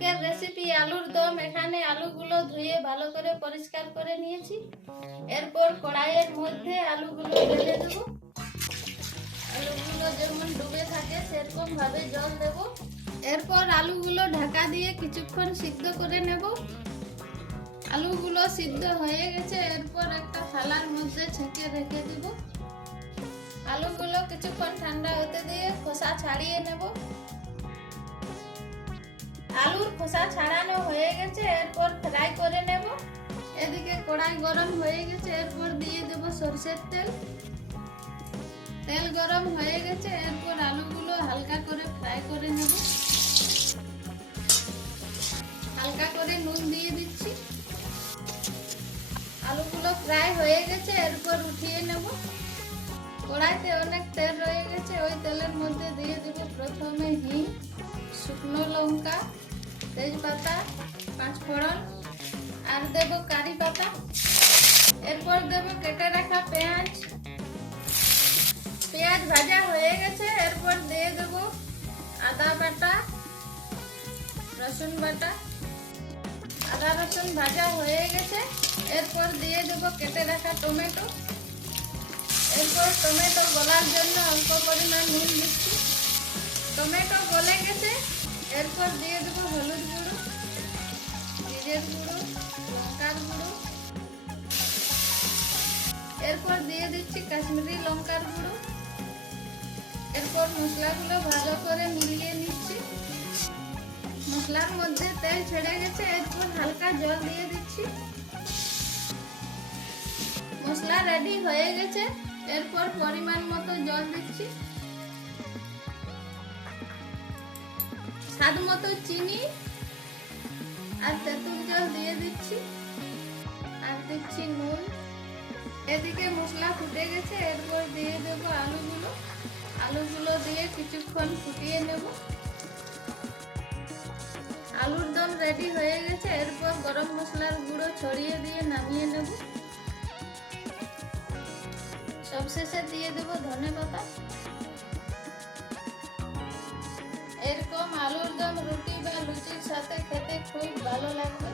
আজকের রেসিপি আলুর দম। এখানে আলুগুলো ধুয়ে ভালো করে পরিষ্কার করে নিয়েছি। এরপর কড়াইয়ের মধ্যে আলুগুলো ঢেলে দেব। আলুগুলো যেমন ডুবে থাকে সেরকম ভাবে জল দেব। এরপর আলুগুলো ঢাকা দিয়ে কিছুক্ষণ সিদ্ধ করে নেব। আলুগুলো সিদ্ধ হয়ে গেছে। এরপর একটা থালার মধ্যে ছেঁকে রেখে দিব। আলুগুলো কিছুক্ষণ ঠান্ডা হতে দিয়ে খোসা ছাড়িয়ে নেব। আলুর খোসা ছাড়ানো হয়ে গেছে। এরপর ফ্রাই করে নেব। এদিকে কড়াই গরম হয়ে গেছে। এরপর দিয়ে দেব সরষের তেল। তেল গরম হয়ে গেছে। এরপর আলুগুলো হালকা করে ফ্রাই করে নেব। হালকা করে নুন দিয়ে দিচ্ছি। আলুগুলো ফ্রাই হয়ে গেছে। এরপর উঠিয়ে নেব। কড়াইতে অনেক তেল রয়ে গেছে। ওই তেলের মধ্যে দিয়ে দেব প্রথমে হিং, শুকনো লঙ্কা, তেজপাতা, পাঁচফোড়ন আর দেব কারি পাতা। এরপর দেব কেটে রাখা পেঁয়াজ। পেঁয়াজ ভাজা হয়ে গেছে। এরপর দিয়ে দেব আদা বাটা, রসুন বাটা। আদা রসুন ভাজা হয়ে গেছে। এরপর দিয়ে দেব কেটে রাখা টমেটো। এরপর টমেটো গলার জন্য অল্প পরিমাণ নুন দিচ্ছি। টমেটো গলে গেছে। এরপর দিয়ে দেব হলুদ গুঁড়ো, জিরের গুঁড়ো, লঙ্কার গুঁড়ো। এরপর দিয়ে দিচ্ছি কাশ্মীরি লঙ্কার গুঁড়ো। এরপর মশলাগুলো ভালো করে মিলিয়ে নিচ্ছি। মশলার মধ্যে তেল ছেড়ে গেছে। এরপর হালকা জল দিয়ে দিচ্ছি। মশলা রেডি হয়ে গেছে। এরপর পরিমাণ মতো জল দিচ্ছি। স্বাদ মতো চিনি আর তেঁতুল জল দিয়ে দিচ্ছি। আর দিচ্ছি নুন। এদিকে মশলা ফুটে গেছে। এরপর দিয়ে দেব আলুগুলো। আলুগুলো দিয়ে কিছুক্ষণ ফুটিয়ে নেব। আলুর দম রেডি হয়ে গেছে। এরপর গরম মশলার গুঁড়ো ছড়িয়ে দিয়ে নামিয়ে নেব। সবশেষে দিয়ে দেব ধনেপাতা। এরকম আলুর দম রুটি বা লুচির সাথে খেতে খুব ভালো লাগবে।